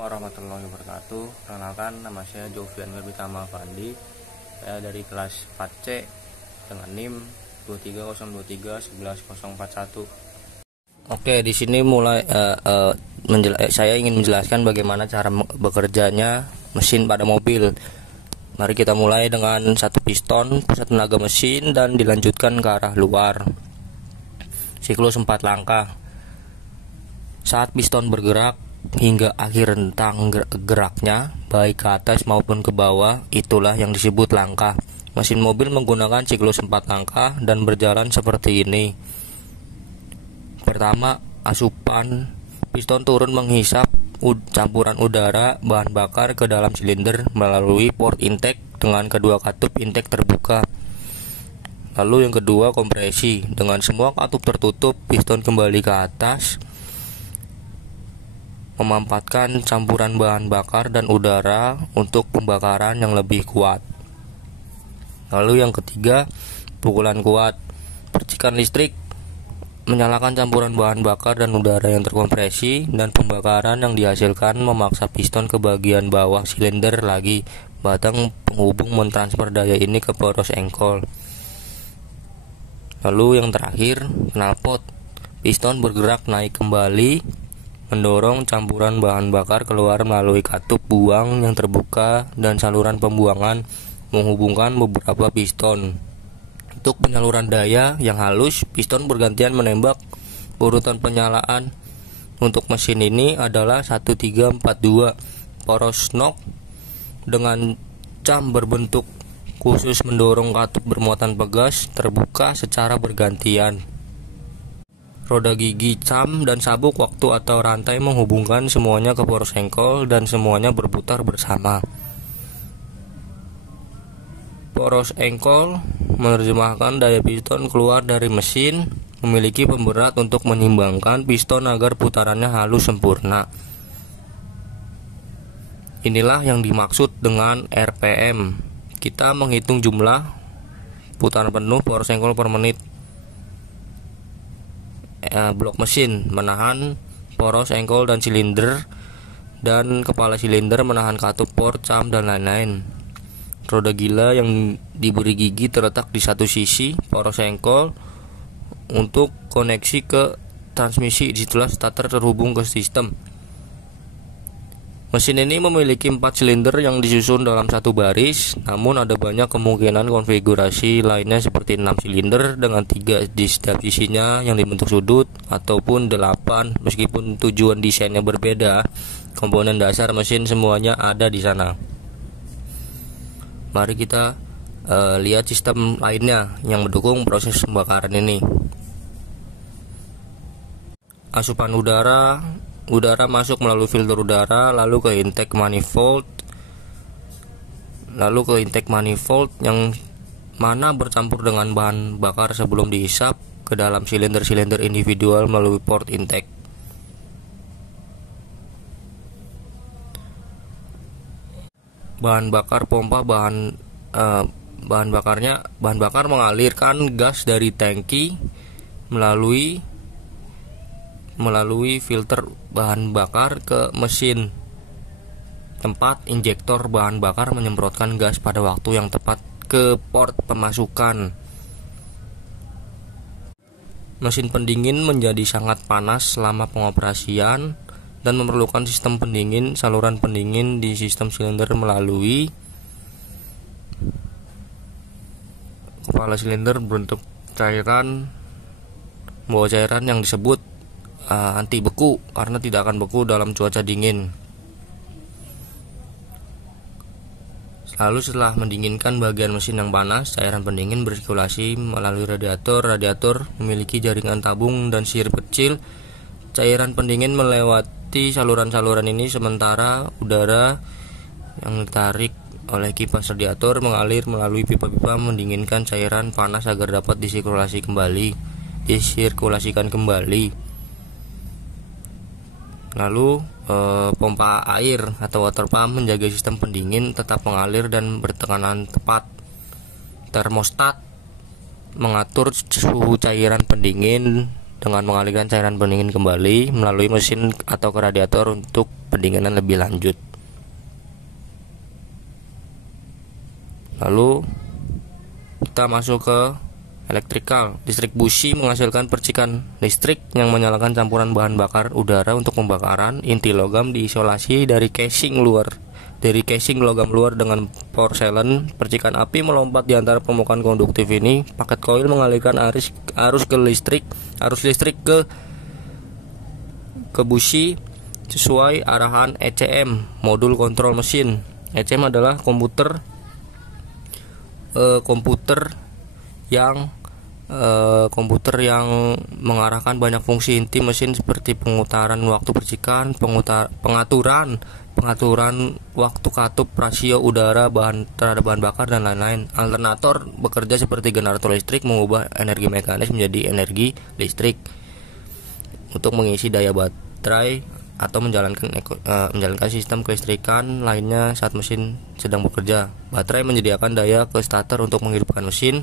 warahmatullahi wabarakatuh. Perkenalkan, nama saya Jovian Gerbitama Fandi. Saya dari kelas 4C dengan NIM 230231141. Oke, di sini saya ingin menjelaskan bagaimana cara bekerjanya mesin pada mobil. Mari kita mulai dengan satu piston, pusat tenaga mesin, dan dilanjutkan ke arah luar. Siklus 4 langkah. Saat piston bergerak hingga akhir rentang geraknya, baik ke atas maupun ke bawah, itulah yang disebut langkah. Mesin mobil menggunakan siklus 4 langkah dan berjalan seperti ini. Pertama, asupan piston turun menghisap campuran udara bahan bakar ke dalam silinder melalui port intake dengan kedua katup intake terbuka. Lalu yang kedua, kompresi. Dengan semua katup tertutup, piston kembali ke atas memampatkan campuran bahan bakar dan udara untuk pembakaran yang lebih kuat. Lalu yang ketiga, pukulan kuat. Percikan listrik menyalakan campuran bahan bakar dan udara yang terkompresi, dan pembakaran yang dihasilkan memaksa piston ke bagian bawah silinder lagi. Batang penghubung mentransfer daya ini ke poros engkol. Lalu yang terakhir, knalpot. Piston bergerak naik kembali mendorong campuran bahan bakar keluar melalui katup buang yang terbuka dan saluran pembuangan menghubungkan beberapa piston. Untuk penyaluran daya yang halus, piston bergantian menembak. Urutan penyalaan untuk mesin ini adalah 1342. Poros knock dengan cam berbentuk khusus mendorong katup bermuatan pegas terbuka secara bergantian. Roda gigi, cam, dan sabuk waktu atau rantai menghubungkan semuanya ke poros engkol dan semuanya berputar bersama. Poros engkol menerjemahkan daya piston keluar dari mesin, memiliki pemberat untuk menyimbangkan piston agar putarannya halus sempurna. Inilah yang dimaksud dengan RPM. Kita menghitung jumlah putaran penuh poros engkol per menit. Blok mesin menahan poros engkol dan silinder, dan kepala silinder menahan katup port, cam, dan lain-lain. Roda gila yang diberi gigi terletak di satu sisi poros engkol untuk koneksi ke transmisi. Disitulah starter terhubung ke sistem. Mesin ini memiliki 4 silinder yang disusun dalam satu baris, namun ada banyak kemungkinan konfigurasi lainnya seperti 6 silinder dengan 3 di setiap sisinya yang dibentuk sudut, ataupun 8. Meskipun tujuan desainnya berbeda, komponen dasar mesin semuanya ada di sana. Mari kita lihat sistem lainnya yang mendukung proses pembakaran ini. Asupan udara masuk melalui filter udara, lalu ke intake manifold, yang mana bercampur dengan bahan bakar sebelum dihisap ke dalam silinder-silinder individual melalui port intake. Bahan bakar pompa bahan bakar mengalirkan gas dari tangki melalui filter bahan bakar ke mesin. Tempat injektor bahan bakar menyemprotkan gas pada waktu yang tepat ke port pemasukan. Mesin pendingin menjadi sangat panas selama pengoperasian dan memerlukan sistem pendingin. Saluran pendingin di sistem silinder melalui kepala silinder berbentuk cairan, membawa cairan yang disebut anti beku karena tidak akan beku dalam cuaca dingin. Lalu setelah mendinginkan bagian mesin yang panas, cairan pendingin bersirkulasi melalui radiator. Radiator memiliki jaringan tabung dan sirip kecil. Cairan pendingin melewati saluran-saluran ini, sementara udara yang ditarik oleh kipas radiator mengalir melalui pipa-pipa mendinginkan cairan panas agar dapat disirkulasikan kembali. Lalu pompa air atau water pump menjaga sistem pendingin tetap mengalir dan bertekanan tepat. Termostat mengatur suhu cairan pendingin dengan mengalirkan cairan pendingin kembali melalui mesin atau ke radiator untuk pendinginan lebih lanjut. Lalu kita masuk ke elektrikal. Listrik busi menghasilkan percikan listrik yang menyalakan campuran bahan bakar udara untuk pembakaran. Inti logam diisolasi dari casing logam luar dengan porselen. Percikan api melompat di antara permukaan konduktif ini. Paket koil mengalirkan arus listrik ke busi sesuai arahan ECM, modul kontrol mesin. ECM adalah komputer yang mengarahkan banyak fungsi inti mesin seperti pengutaran waktu percikan, pengaturan waktu katup, rasio udara terhadap bahan bakar, dan lain-lain. Alternator bekerja seperti generator listrik, mengubah energi mekanis menjadi energi listrik untuk mengisi daya baterai atau menjalankan sistem kelistrikan lainnya saat mesin sedang bekerja. Baterai menyediakan daya ke starter untuk menghidupkan mesin.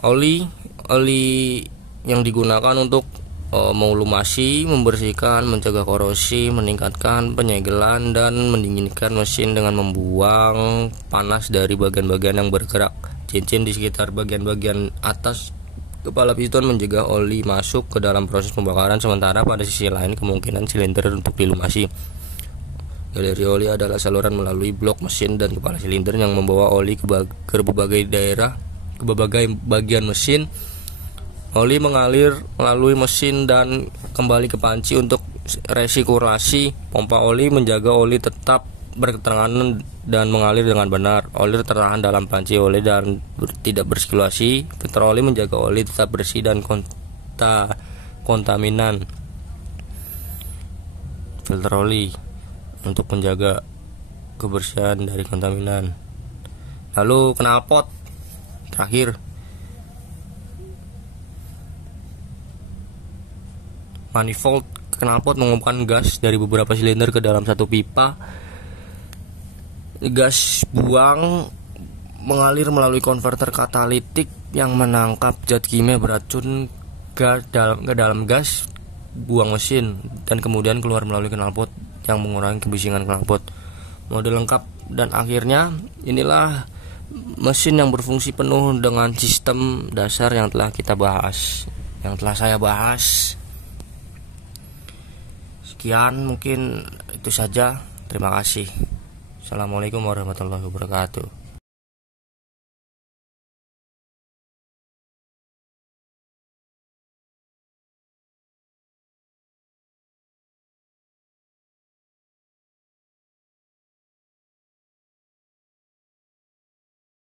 Oli yang digunakan untuk mengulumasi, membersihkan, mencegah korosi, meningkatkan penyegelan, dan mendinginkan mesin dengan membuang panas dari bagian-bagian yang bergerak. Cincin di sekitar bagian-bagian atas kepala piston mencegah oli masuk ke dalam proses pembakaran, sementara pada sisi lain kemungkinan silinder untuk dilumasi. Galeri oli adalah saluran melalui blok mesin dan kepala silinder yang membawa oli ke berbagai bagian mesin. Oli mengalir melalui mesin dan kembali ke panci untuk resirkulasi. Pompa oli menjaga oli tetap bertekanan dan mengalir dengan benar. Oli tertahan dalam panci oli dan tidak bersirkulasi. Filter oli menjaga oli tetap bersih dan kontaminan. Filter oli untuk menjaga kebersihan dari kontaminan. Lalu knalpot terakhir. Manifold knalpot mengumpulkan gas dari beberapa silinder ke dalam satu pipa. Gas buang mengalir melalui konverter katalitik yang menangkap zat kimia beracun ke dalam gas buang mesin dan kemudian keluar melalui knalpot yang mengurangi kebisingan knalpot. Model lengkap dan akhirnya inilah mesin yang berfungsi penuh dengan sistem dasar yang telah saya bahas. Sekian, mungkin itu saja. Terima kasih. Assalamualaikum warahmatullahi wabarakatuh.